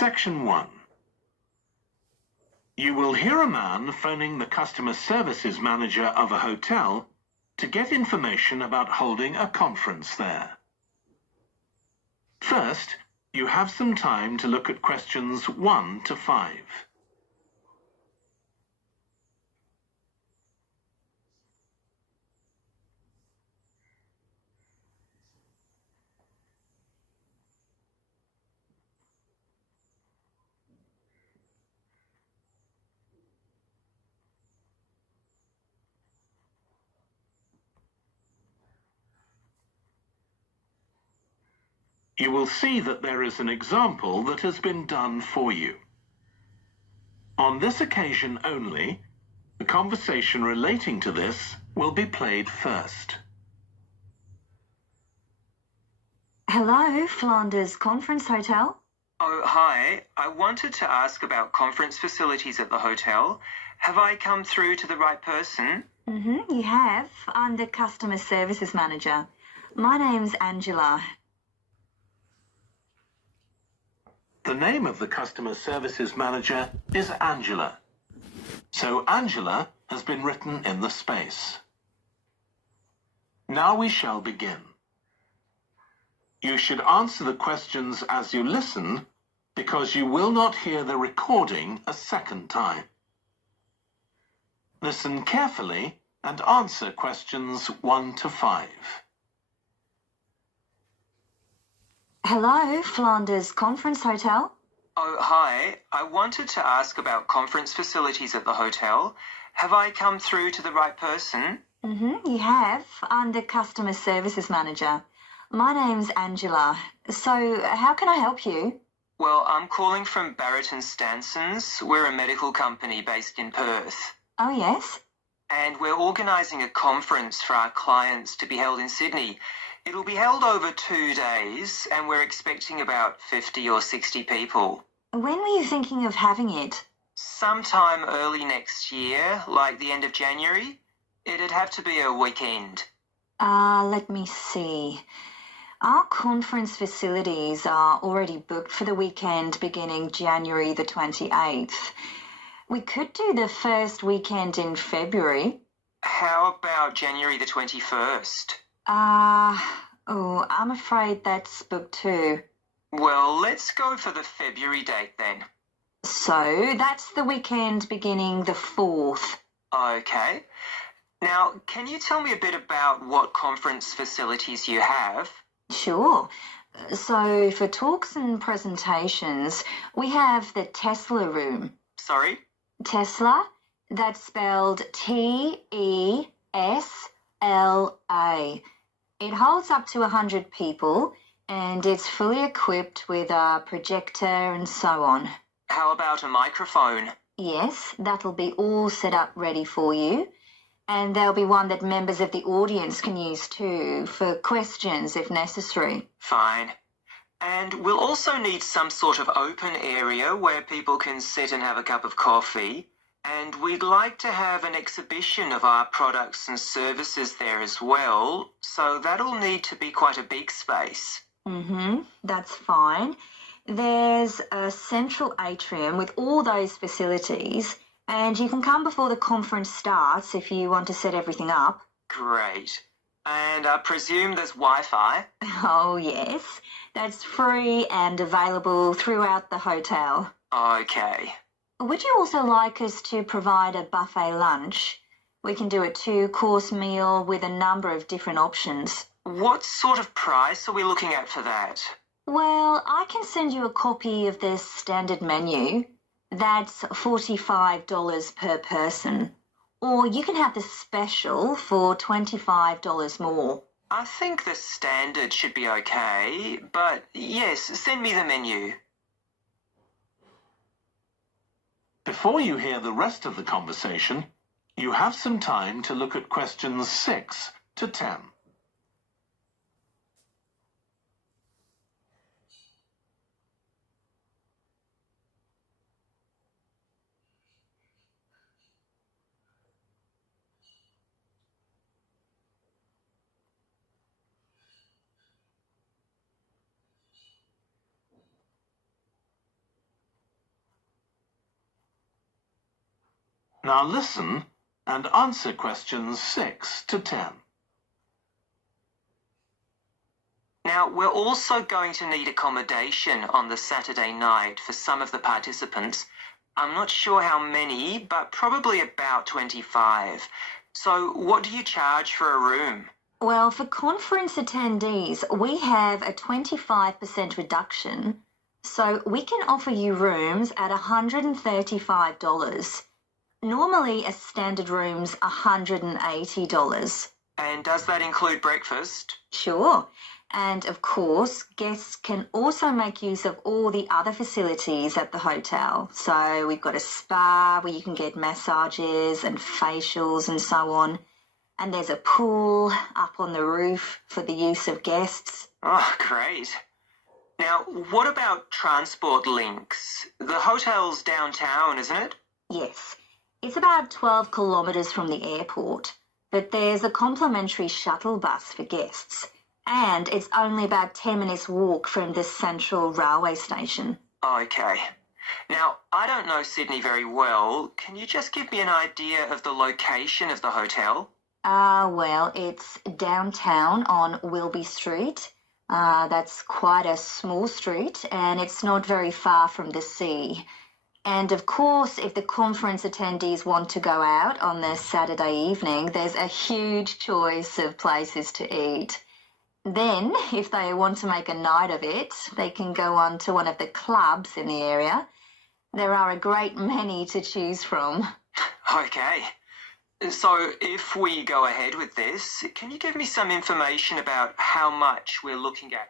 Section 1. You will hear a man phoning the customer services manager of a hotel to get information about holding a conference there. First, you have some time to look at questions 1 to 5. You will see that there is an example that has been done for you. On this occasion only, the conversation relating to this will be played first. Hello, Flanders Conference Hotel. Oh, hi. I wanted to ask about conference facilities at the hotel. Have I come through to the right person? You have. I'm the customer services manager. My name's Angela. The name of the customer services manager is Angela. So Angela has been written in the space. Now we shall begin. You should answer the questions as you listen, because you will not hear the recording a second time. Listen carefully and answer questions 1 to 5. Hello, Flanders Conference Hotel. Oh, hi. I wanted to ask about conference facilities at the hotel. Have I come through to the right person? You have. I'm the customer services manager. My name's Angela. So, how can I help you? Well, I'm calling from Barrett & Stanson's. We're a medical company based in Perth. Oh, yes? And we're organising a conference for our clients to be held in Sydney. It'll be held over 2 days, and we're expecting about 50 or 60 people. When were you thinking of having it? Sometime early next year, like the end of January. It'd have to be a weekend. Let me see. Our conference facilities are already booked for the weekend beginning January the 28th. We could do the first weekend in February. How about January the 21st? I'm afraid that's booked too. Well, let's go for the February date then. So, that's the weekend beginning the 4th. Okay. Now, can you tell me a bit about what conference facilities you have? Sure. So, for talks and presentations, we have the Tesla room. Sorry? Tesla, that's spelled Tesla. It holds up to 100 people, and it's fully equipped with a projector and so on. How about a microphone? Yes, that'll be all set up ready for you. And there'll be one that members of the audience can use too, for questions if necessary. Fine. And we'll also need some sort of open area where people can sit and have a cup of coffee. And we'd like to have an exhibition of our products and services there as well, so that'll need to be quite a big space. That's fine. There's a central atrium with all those facilities, and you can come before the conference starts if you want to set everything up. Great. And I presume there's Wi-Fi? Oh, yes. That's free and available throughout the hotel. Okay. Would you also like us to provide a buffet lunch? We can do a 2-course meal with a number of different options. What sort of price are we looking at for that? Well, I can send you a copy of the standard menu. That's $45 per person. Or you can have the special for $25 more. I think the standard should be okay, but yes, send me the menu. Before you hear the rest of the conversation, you have some time to look at questions 6 to 10. Now listen and answer questions 6 to 10. Now, we're also going to need accommodation on the Saturday night for some of the participants. I'm not sure how many, but probably about 25. So what do you charge for a room? Well, for conference attendees, we have a 25% reduction, so we can offer you rooms at $135. Normally, a standard room's $180. And does that include breakfast? Sure. And of course, guests can also make use of all the other facilities at the hotel. So we've got a spa where you can get massages and facials and so on. And there's a pool up on the roof for the use of guests. Oh, great. Now, what about transport links? The hotel's downtown, isn't it? Yes, it's about 12 kilometres from the airport, but there's a complimentary shuttle bus for guests. And it's only about 10 minutes walk from the central railway station. Okay. Now, I don't know Sydney very well. Can you just give me an idea of the location of the hotel? Well, it's downtown on Wilby Street. That's quite a small street, and it's not very far from the sea. And of course, if the conference attendees want to go out on the Saturday evening, there's a huge choice of places to eat. Then, if they want to make a night of it, they can go on to one of the clubs in the area. There are a great many to choose from. Okay. So, if we go ahead with this, can you give me some information about how much we're looking at?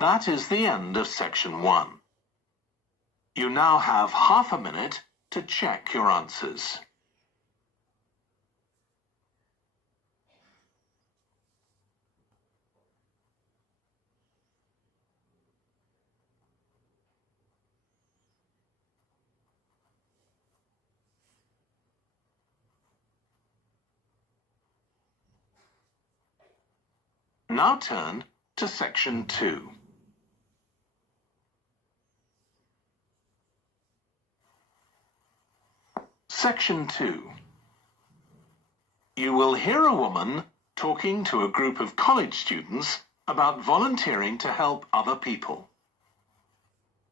That is the end of section 1. You now have half a minute to check your answers. Now turn to section 2. Section 2. You will hear a woman talking to a group of college students about volunteering to help other people.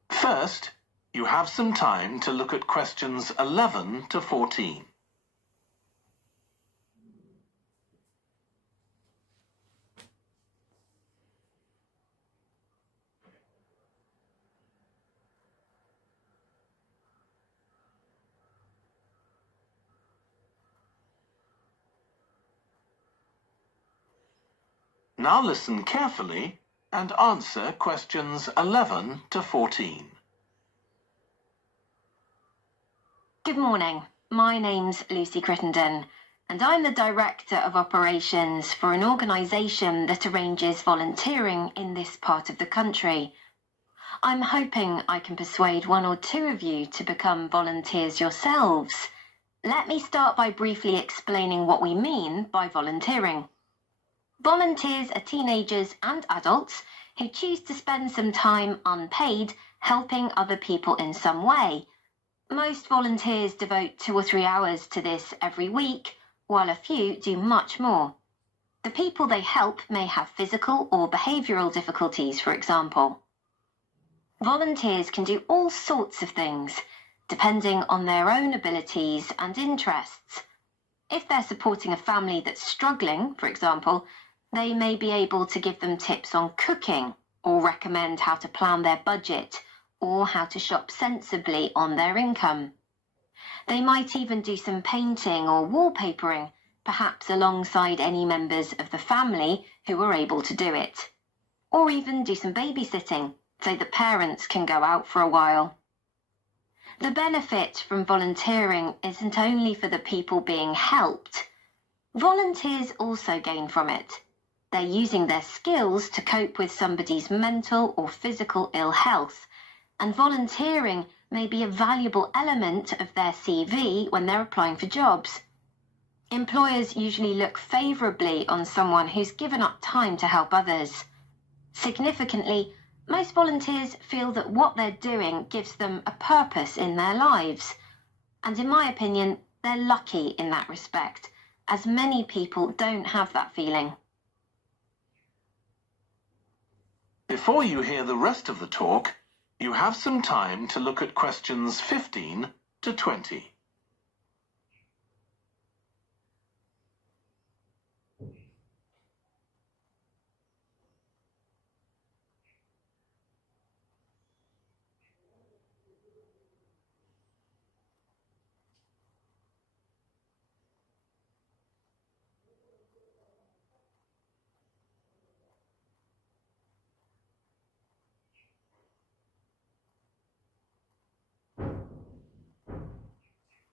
First, you have some time to look at questions 11 to 14. Now listen carefully and answer questions 11 to 14. Good morning. My name's Lucy Crittenden, and I'm the Director of Operations for an organisation that arranges volunteering in this part of the country. I'm hoping I can persuade one or two of you to become volunteers yourselves. Let me start by briefly explaining what we mean by volunteering. Volunteers are teenagers and adults who choose to spend some time unpaid helping other people in some way. Most volunteers devote 2 or 3 hours to this every week, while a few do much more. The people they help may have physical or behavioural difficulties, for example. Volunteers can do all sorts of things, depending on their own abilities and interests. If they're supporting a family that's struggling, for example, they may be able to give them tips on cooking, or recommend how to plan their budget, or how to shop sensibly on their income. They might even do some painting or wallpapering, perhaps alongside any members of the family who are able to do it. Or even do some babysitting, so that parents can go out for a while. The benefit from volunteering isn't only for the people being helped. Volunteers also gain from it. They're using their skills to cope with somebody's mental or physical ill health, and volunteering may be a valuable element of their CV when they're applying for jobs. Employers usually look favourably on someone who's given up time to help others. Significantly, Most volunteers feel that what they're doing gives them a purpose in their lives. And in my opinion, they're lucky in that respect, as many people don't have that feeling. Before you hear the rest of the talk, you have some time to look at questions 15 to 20.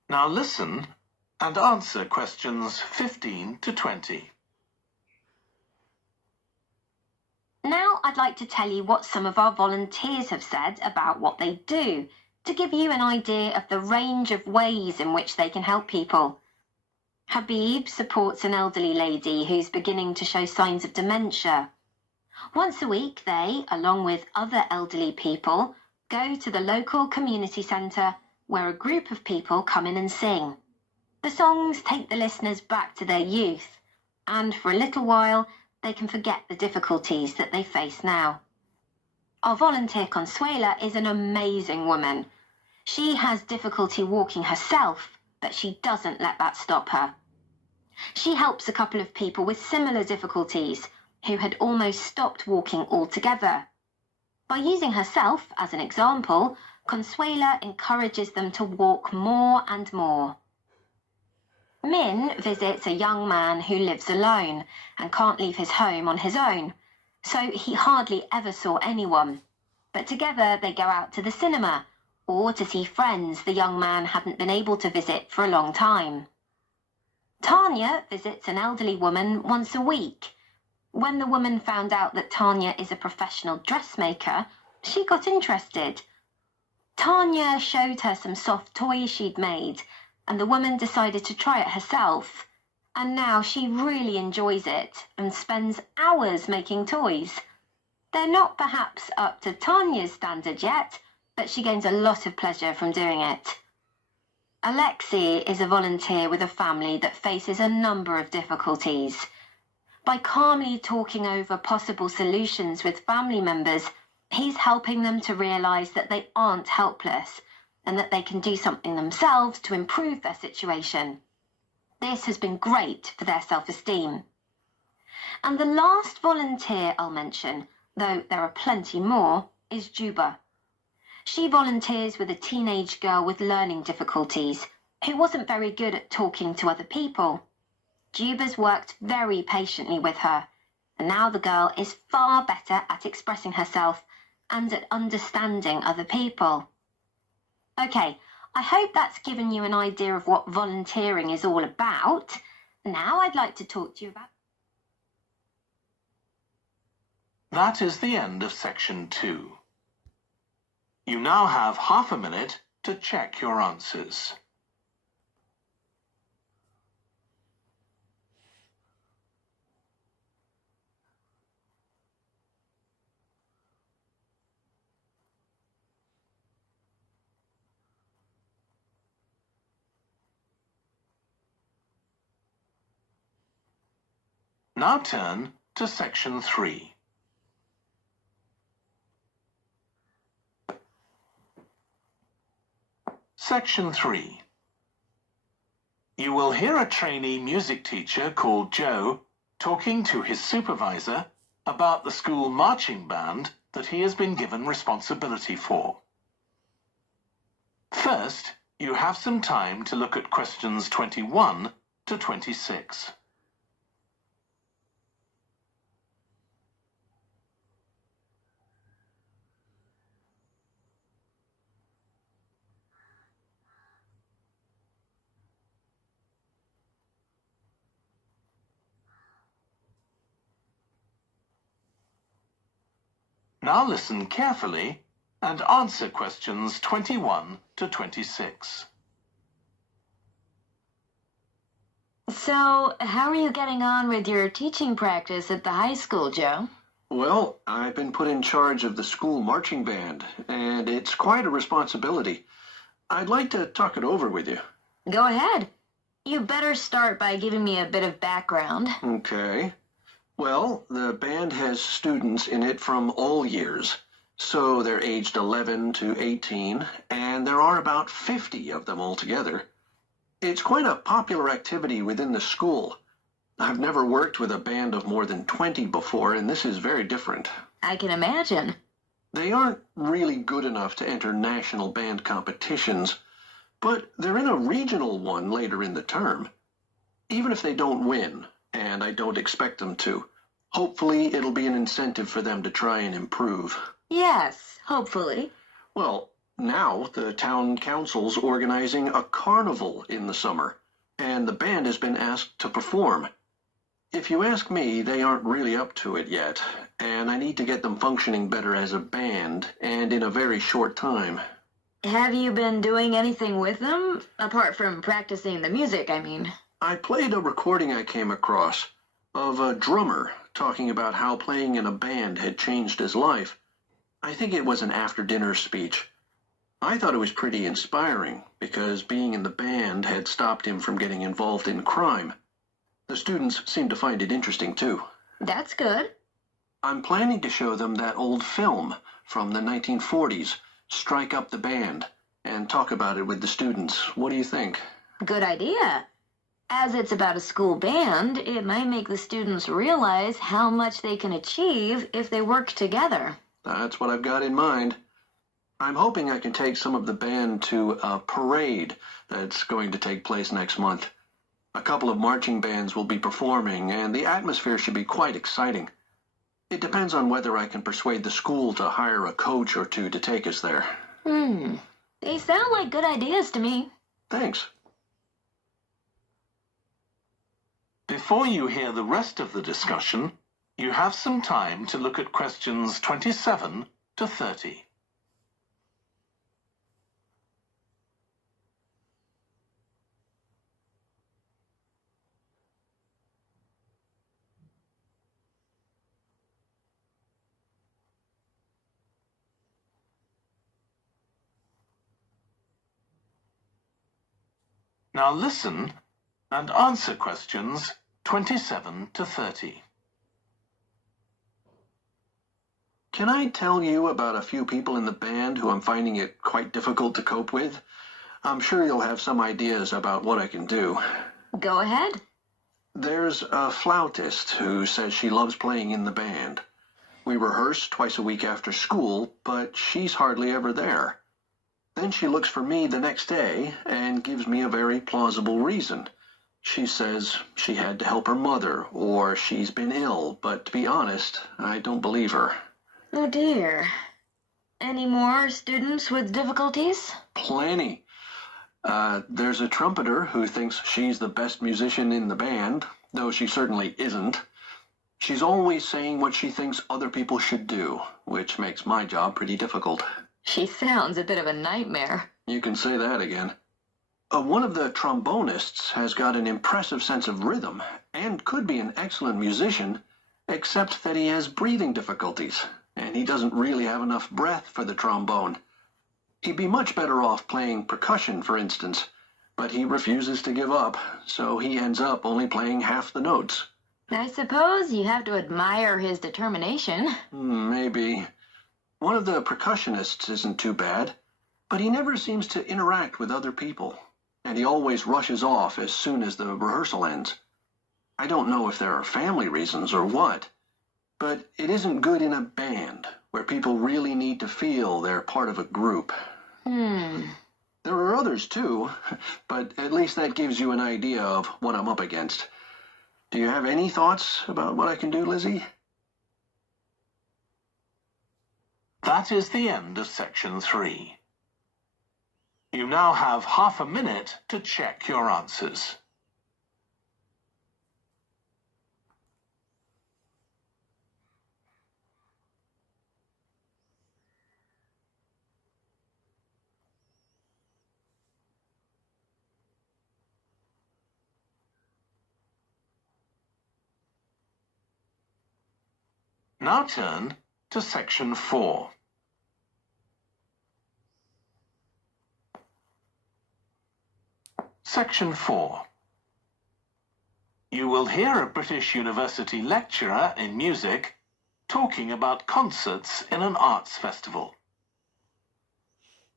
Now listen and answer questions 15 to 20. Now I'd like to tell you what some of our volunteers have said about what they do, to give you an idea of the range of ways in which they can help people. Habib supports an elderly lady who's beginning to show signs of dementia. Once a week they, along with other elderly people, go to the local community centre where a group of people come in and sing. The songs take the listeners back to their youth, and for a little while they can forget the difficulties that they face now. Our volunteer Consuela is an amazing woman. She has difficulty walking herself, but she doesn't let that stop her. She helps a couple of people with similar difficulties who had almost stopped walking altogether. By using herself as an example, Consuela encourages them to walk more and more. Min visits a young man who lives alone and can't leave his home on his own, so he hardly ever saw anyone. But together they go out to the cinema or to see friends the young man hadn't been able to visit for a long time. Tanya visits an elderly woman once a week. When the woman found out that Tanya is a professional dressmaker, she got interested. Tanya showed her some soft toys she'd made, and the woman decided to try it herself. And now she really enjoys it and spends hours making toys. They're not perhaps up to Tanya's standard yet, but she gains a lot of pleasure from doing it. Alexi is a volunteer with a family that faces a number of difficulties. By calmly talking over possible solutions with family members, he's helping them to realise that they aren't helpless and that they can do something themselves to improve their situation. This has been great for their self-esteem. And the last volunteer I'll mention, though there are plenty more, is Juba. She volunteers with a teenage girl with learning difficulties who wasn't very good at talking to other people. Juba's worked very patiently with her, and now the girl is far better at expressing herself and at understanding other people. Okay, I hope that's given you an idea of what volunteering is all about. Now I'd like to talk to you about... That is the end of section 2. You now have half a minute to check your answers. Now turn to section 3. Section 3. You will hear a trainee music teacher called Joe talking to his supervisor about the school marching band that he has been given responsibility for. First, you have some time to look at questions 21 to 26. Now listen carefully and answer questions 21 to 26. So, how are you getting on with your teaching practice at the high school, Joe? Well, I've been put in charge of the school marching band, and it's quite a responsibility. I'd like to talk it over with you. Go ahead. You better start by giving me a bit of background. Okay. Well, the band has students in it from all years. So they're aged 11 to 18, and there are about 50 of them altogether. It's quite a popular activity within the school. I've never worked with a band of more than 20 before, and this is very different. I can imagine. They aren't really good enough to enter national band competitions, but they're in a regional one later in the term. Even if they don't win, and I don't expect them to, hopefully it'll be an incentive for them to try and improve. Yes, hopefully. Well, now the town council's organizing a carnival in the summer, and the band has been asked to perform. If you ask me, they aren't really up to it yet, and I need to get them functioning better as a band, and in a very short time. Have you been doing anything with them? Apart from practicing the music, I mean. I played a recording I came across of a drummer talking about how playing in a band had changed his life. I think it was an after-dinner speech. I thought it was pretty inspiring because being in the band had stopped him from getting involved in crime. The students seemed to find it interesting, too. That's good. I'm planning to show them that old film from the 1940s, Strike Up the Band, and talk about it with the students. What do you think? Good idea. As it's about a school band, it might make the students realize how much they can achieve if they work together. That's what I've got in mind. I'm hoping I can take some of the band to a parade that's going to take place next month. A couple of marching bands will be performing, and the atmosphere should be quite exciting. It depends on whether I can persuade the school to hire a coach or two to take us there. They sound like good ideas to me. Thanks. Before you hear the rest of the discussion, you have some time to look at questions 27 to 30. Now listen and answer questions 27 to 30. Can I tell you about a few people in the band who I'm finding it quite difficult to cope with? I'm sure you'll have some ideas about what I can do. Go ahead. There's a flautist who says she loves playing in the band. We rehearse twice a week after school, but she's hardly ever there. Then she looks for me the next day and gives me a very plausible reason. She says she had to help her mother, or she's been ill, but to be honest, I don't believe her. Oh dear. Any more students with difficulties? Plenty. There's a trumpeter who thinks she's the best musician in the band, though she certainly isn't. She's always saying what she thinks other people should do, which makes my job pretty difficult. She sounds a bit of a nightmare. You can say that again. One of the trombonists has got an impressive sense of rhythm and could be an excellent musician, except that he has breathing difficulties, and he doesn't really have enough breath for the trombone. He'd be much better off playing percussion, for instance, but he refuses to give up, so he ends up only playing half the notes. I suppose you have to admire his determination. Maybe. One of the percussionists isn't too bad, but he never seems to interact with other people, and he always rushes off as soon as the rehearsal ends. I don't know if there are family reasons or what, but it isn't good in a band where people really need to feel they're part of a group. There are others too, but at least that gives you an idea of what I'm up against. Do you have any thoughts about what I can do, Lizzie? That is the end of section 3. You now have half a minute to check your answers. Now turn to Section 4. Section 4. You will hear a British University lecturer in music talking about concerts in an arts festival.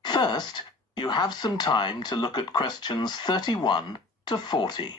First, you have some time to look at questions 31 to 40.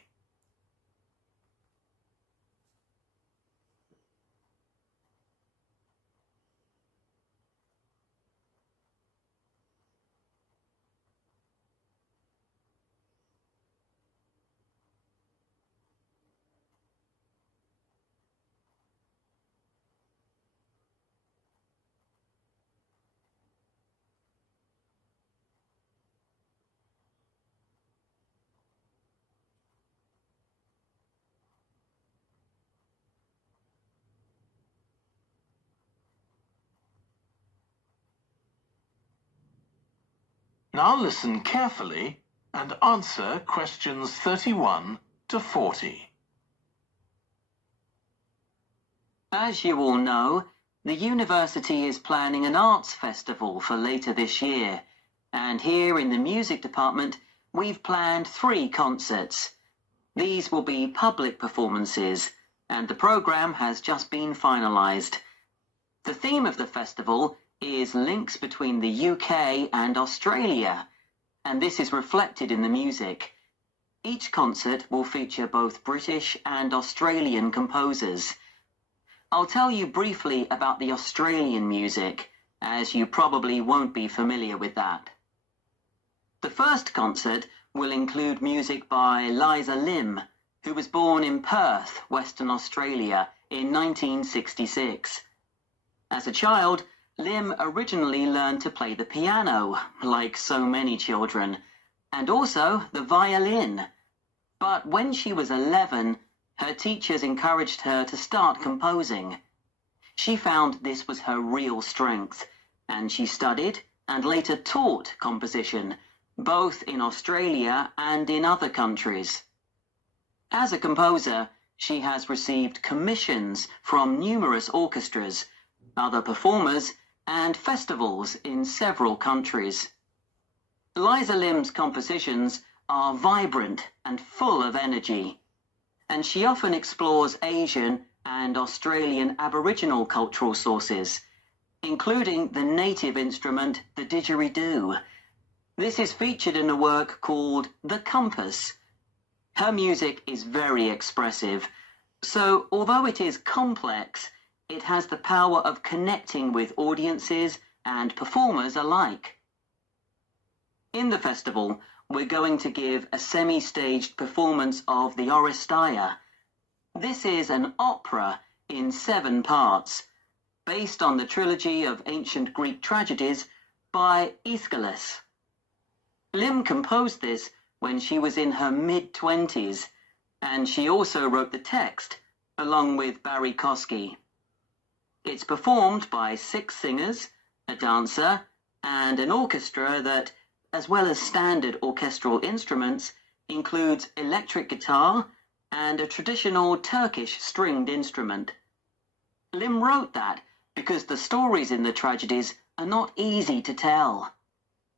Now listen carefully and answer questions 31 to 40. As you all know, the university is planning an arts festival for later this year, and here in the music department we've planned 3 concerts. These will be public performances, and the programme has just been finalised. The theme of the festival is links between the UK and Australia, and this is reflected in the music. Each concert will feature both British and Australian composers. I'll tell you briefly about the Australian music, as you probably won't be familiar with that. The first concert will include music by Liza Lim, who was born in Perth, Western Australia, in 1966. As a child, Lim originally learned to play the piano, like so many children, and also the violin. But when she was 11, her teachers encouraged her to start composing. She found this was her real strength, and she studied and later taught composition, both in Australia and in other countries. As a composer, she has received commissions from numerous orchestras, other performers, and festivals in several countries. Liza Lim's compositions are vibrant and full of energy, and she often explores Asian and Australian Aboriginal cultural sources, including the native instrument, the didgeridoo. This is featured in a work called The Compass. Her music is very expressive, so although it is complex, it has the power of connecting with audiences and performers alike. In the festival, we're going to give a semi-staged performance of the Oresteia. This is an opera in 7 parts, based on the trilogy of ancient Greek tragedies by Aeschylus. Lim composed this when she was in her mid-20s, and she also wrote the text, along with Barry Kosky. It's performed by 6 singers, a dancer, and an orchestra that, as well as standard orchestral instruments, includes electric guitar and a traditional Turkish stringed instrument. Lim wrote that because the stories in the tragedies are not easy to tell.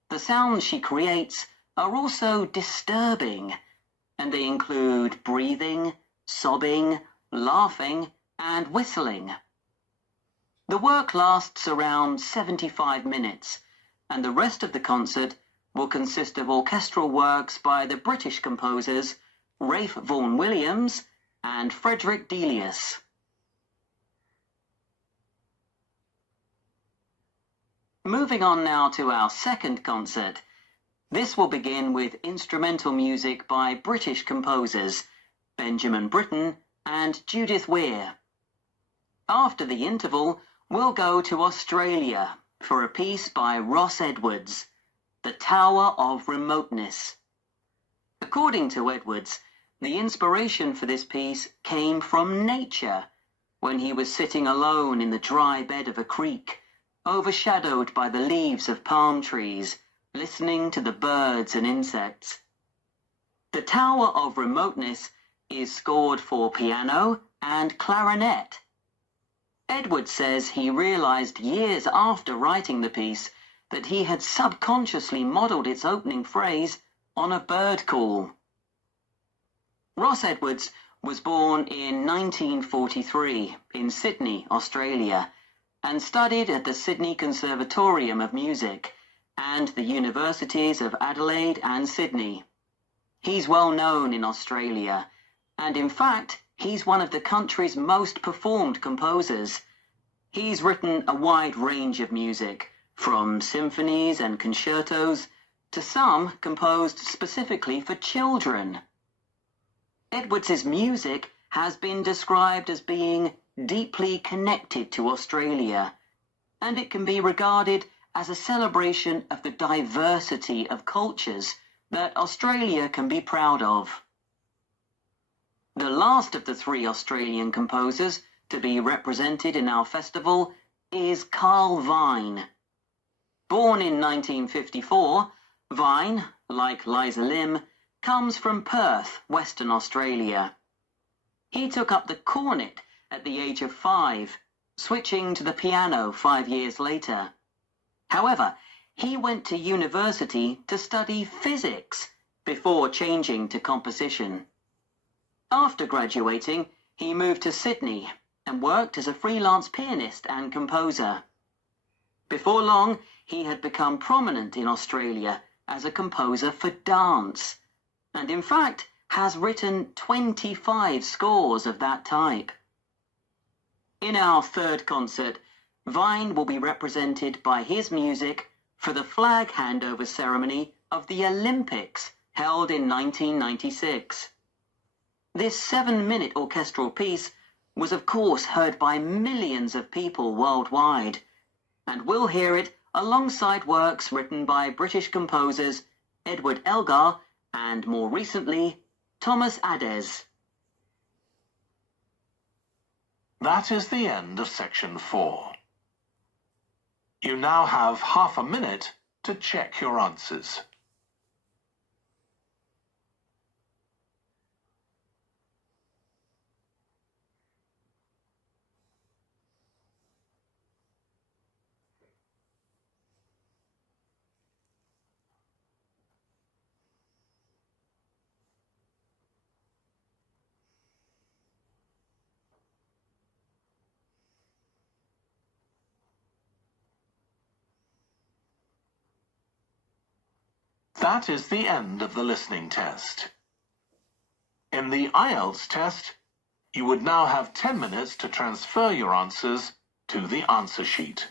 The sounds she creates are also disturbing, and they include breathing, sobbing, laughing, and whistling. The work lasts around 75 minutes, and the rest of the concert will consist of orchestral works by the British composers Ralph Vaughan Williams and Frederick Delius. Moving on now to our second concert. This will begin with instrumental music by British composers Benjamin Britten and Judith Weir. After the interval, we'll go to Australia for a piece by Ross Edwards, The Tower of Remoteness. According to Edwards, the inspiration for this piece came from nature, when he was sitting alone in the dry bed of a creek, overshadowed by the leaves of palm trees, listening to the birds and insects. The Tower of Remoteness is scored for piano and clarinet. Edward says he realised years after writing the piece that he had subconsciously modelled its opening phrase on a bird call. Ross Edwards was born in 1943 in Sydney, Australia, and studied at the Sydney Conservatorium of Music and the universities of Adelaide and Sydney. He's well known in Australia, and in fact, he's one of the country's most performed composers. He's written a wide range of music, from symphonies and concertos to some composed specifically for children. Edwards's music has been described as being deeply connected to Australia, and it can be regarded as a celebration of the diversity of cultures that Australia can be proud of. The last of the three Australian composers to be represented in our festival is Carl Vine. Born in 1954, Vine, like Liza Lim, comes from Perth, Western Australia. He took up the cornet at the age of 5, switching to the piano 5 years later. However, he went to university to study physics before changing to composition. After graduating, he moved to Sydney and worked as a freelance pianist and composer. Before long, he had become prominent in Australia as a composer for dance, and in fact has written 25 scores of that type. In our third concert, Vine will be represented by his music for the flag handover ceremony of the Olympics held in 1996. This 7-minute orchestral piece was of course heard by millions of people worldwide, and we'll hear it alongside works written by British composers Edward Elgar and, more recently, Thomas Adès. That is the end of section 4. You now have half a minute to check your answers. That is the end of the listening test. In the IELTS test, you would now have 10 minutes to transfer your answers to the answer sheet.